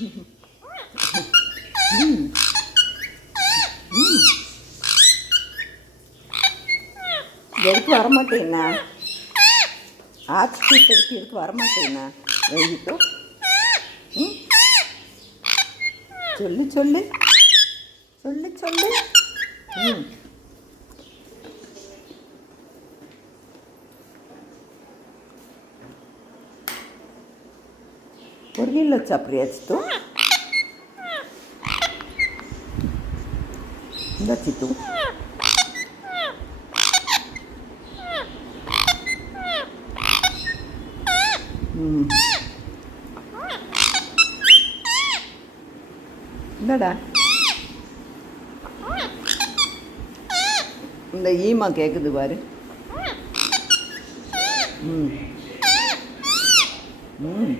ம் ம் எதுக்கு வரமாட்டேன்னா ஆச்சு கூட்டத்துக்கு எதுக்கு வரமாட்டேன்னா வைகிட்டோ ம் சொல்லு சொல்லு சொல்லு சொல்லு ம் ஒரு నీళ్ళు వచ్చా ప్రియాచితూ ఇందా చిత్తూ இந்தாடா இந்த ஈமா கேட்குது பாரு ம் ம்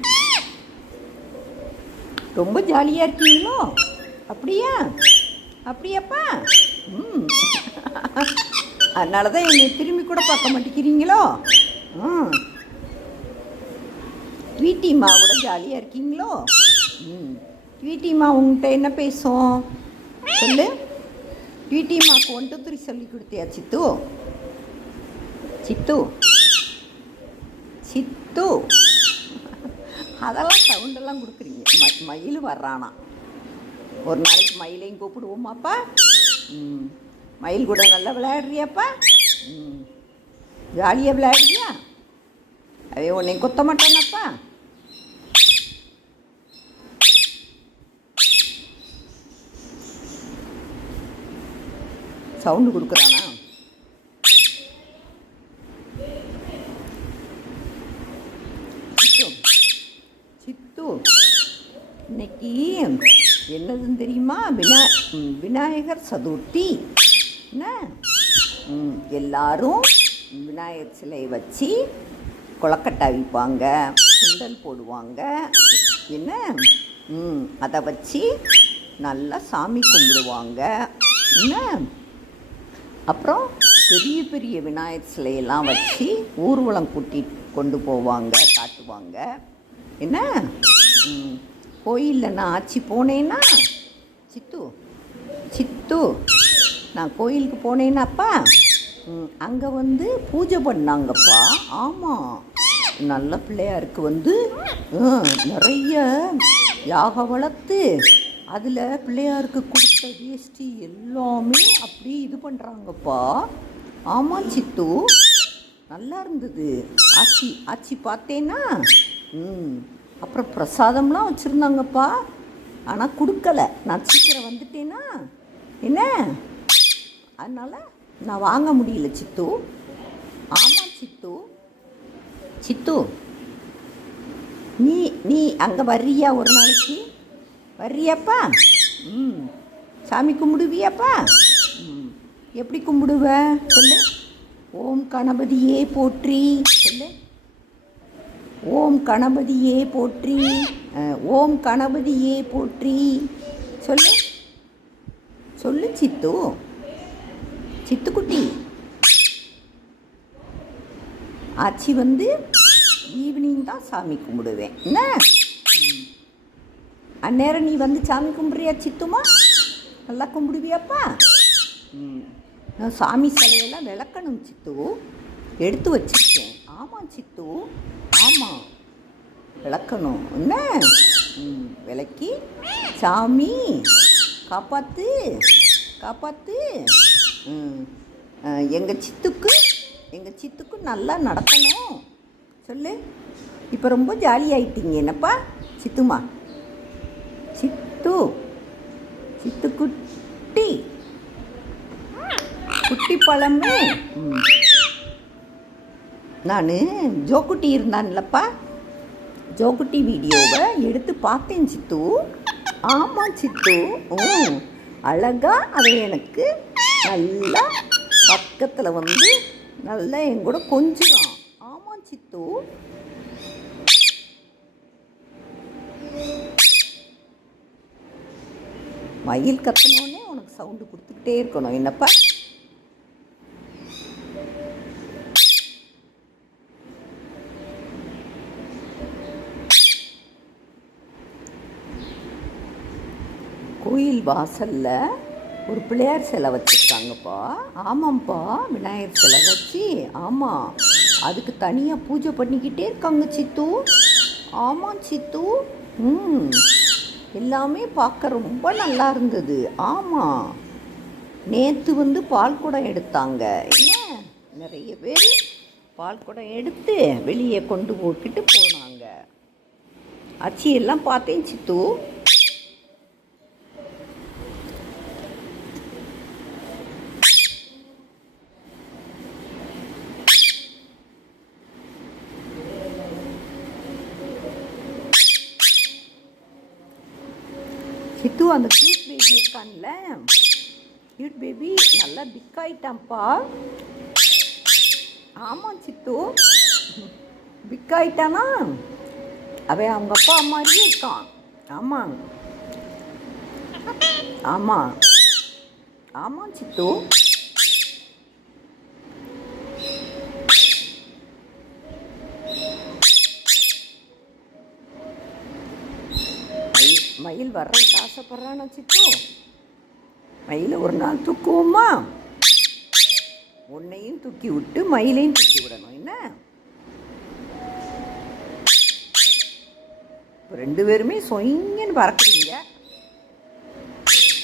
ரொம்ப ஜாலியாக இருக்கீங்களோ அப்படியா அப்படியாப்பா ம் அதனால தான் என்னை திரும்பி கூட பார்க்க மாட்டேங்கிறீங்களோ ம் ட்வீட்டிம்மா கூட ஜாலியாக இருக்கீங்களோ ம் ட்வீட்டிம்மா உங்கள்கிட்ட என்ன பேசும் சொல்லு ட்வீட்டிம்மாவுக்கு 1 2 3 சொல்லி கொடுத்தியா சித்து சித்து சித்து அதெல்லாம் சவுண்டெல்லாம் கொடுக்குறீங்க மயில் வர்றானா ஒரு நாளைக்கு மயிலையும் கூப்பிடுவோமாப்பா ம் மயில் கூட நல்லா விளையாடுறியாப்பா ம் ஜாலியாக விளையாடுறியா அதே உன்னையும் கொத்த மாட்டானாப்பா சவுண்டு கொடுக்குறானா சித்து இன்னைக்கு என்னதுன்னு தெரியுமா விநாயகர் சதுர்த்தி என்ன எல்லாரும் விநாயகர் சிலையை வச்சு கொலக்கட்டை விற்பாங்க சுண்டல் போடுவாங்க என்ன அதை வச்சு நல்லா சாமி கும்பிடுவாங்க என்ன அப்புறம் பெரிய பெரிய விநாயகர் சிலையெல்லாம் வச்சு ஊர்வலம் கூட்டிகிட்டு கொண்டு போவாங்க காட்டுவாங்க என்ன கோயிலில் நான் ஆச்சி போனேன்னா சித்து சித்து நான் கோயிலுக்கு போனேன்னாப்பா அங்கே வந்து பூஜை பண்ணாங்கப்பா ஆமாம் நல்ல பிள்ளையாருக்கு வந்து நிறைய யாக வளர்த்து அதில் பிள்ளையாருக்கு கொடுத்த வேஷ்டி எல்லாமே அப்படி இது பண்ணுறாங்கப்பா ஆமாம் சித்து நல்லா இருந்தது ஆச்சி ஆச்சி பார்த்தேன்னா அப்புறம் பிரசாதம்லாம் வச்சுருந்தாங்கப்பா ஆனால் கொடுக்கல நான் சீக்கிரம் வந்துட்டேன்னா என்ன அதனால் நான் வாங்க முடியல சித்து ஆமாம் சித்து சித்து நீ நீ அங்கே வர்றியா ஒரு நாளைக்கு வர்றியாப்பா சாமி கும்பிடுவியாப்பா எப்படி கும்பிடுவ சொல்லு ஓம் கணபதியே போற்றி சொல்லு ஓம் கணபதியே போற்றி ஓம் கணபதியே போற்றி சொல்லு சொல்லு சித்து சித்துக்குட்டி ஆச்சி வந்து ஈவினிங் தான் சாமி கும்பிடுவேன் என்ன அந்நேரம் நீ வந்து சாமி கும்பிட்றியா சித்துமா நல்லா கும்பிடுவியாப்பா நான் சாமி சிலையெல்லாம் விளக்கணும் சித்து எடுத்து வச்சுருக்கேன் ஆமாம் சித்து ஆமாம் விளக்கணும் என்ன விளக்கி சாமி காப்பாற்று காப்பாற்று எங்கள் சித்துக்கு நல்லா நடக்கணும் சொல்லு இப்போ ரொம்ப ஜாலியாகிட்டீங்க என்னப்பா சித்துமா சித்து சித்துக்குட்டி குட்டி பழமே நான் ஜோக்குட்டி இருந்தான்லப்பா ஜோக்குட்டி வீடியோவை எடுத்து பார்த்தேன் சித்து ஆமாம் சித்து அழகா அதை எனக்கு நல்லா பக்கத்தில் வந்து நல்லா என் கூட கொஞ்சுறான் ஆமாம் சித்து மயில் கத்தனோடனே உனக்கு சவுண்டு கொடுத்துக்கிட்டே இருக்கணும் என்னப்பா கோயில் வாசல்ல ஒரு பிள்ளையார் சிலை வச்சுருக்காங்கப்பா. ஆமாம்ப்பா, விநாயகர் சிலை வச்சு, ஆமாம், அதுக்கு தனியாக பூஜை பண்ணிக்கிட்டே இருக்காங்க சித்து. ஆமாம் சித்து. ம் எல்லாமே பார்க்க ரொம்ப நல்லா இருந்தது. ஆமாம், நேற்று பால் குடம் எடுத்தாங்க. என்ன, நிறைய பேர் பால் குடம் எடுத்து வெளியே கொண்டு போய்கிட்டு போனாங்க. அச்சியெல்லாம் பார்த்தேன் சித்து. சித்து, அந்த க்யூட் பேபி இருக்கான்ல, க்யூட் பேபி நல்லா பிக் ஆயிட்டான்ப்பா. ஆமாம் சித்து, பிக் ஆயிட்டானா? அவன் அவங்க அப்பா மாதிரியே இருக்கான். ஆமாம் ஆமாம் ஆமாம் சித்து. மயில் வர்றதுக்கு ஆசைப்படுறானா சித்து? மயிலை ஒரு நாள் தூக்குவோமா? உன்னையும் தூக்கி விட்டு மயிலையும் தூக்கி விடணும். என்ன, ரெண்டு பேருமே சொயிங்கன்னு பறக்குறீங்க.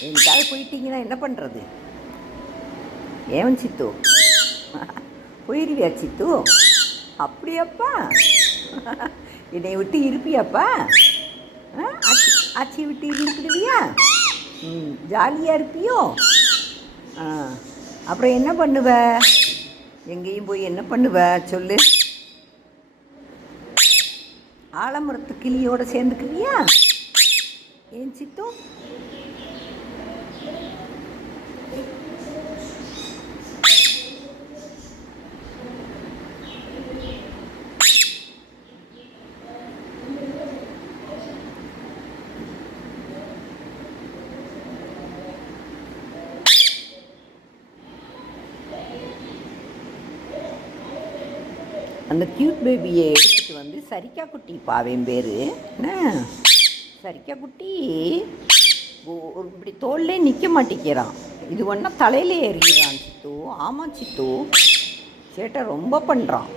எனக்காக போயிட்டீங்கன்னா என்ன பண்ணுறது? ஏவன் சித்து, போயிடுவியா சித்து? அப்படியாப்பா, என்னை விட்டு இருப்பியாப்பா? ஆச்சி விட்டு இருந்துக்கிடுவியா? ஜாலியாக இருப்பியோ? அப்புறம் என்ன பண்ணுவ? எங்கேயும் போய் என்ன பண்ணுவ சொல்லு? ஆலமரத்து கிளியோட சேர்ந்துக்குவியா? ஏன் சித்து? அந்த க்யூட் பேபியை எடுத்துகிட்டு சரிக்கா குட்டி பாவேன் பேர். என்ன, சரிக்கா குட்டி இப்படி தோல்லே நிற்க மாட்டேங்கிறான். இது ஒன்றா தலையில ஏறிக்கிறான் சித்து. ஆமாம் சித்து, சேட்டை ரொம்ப பண்ணுறான்.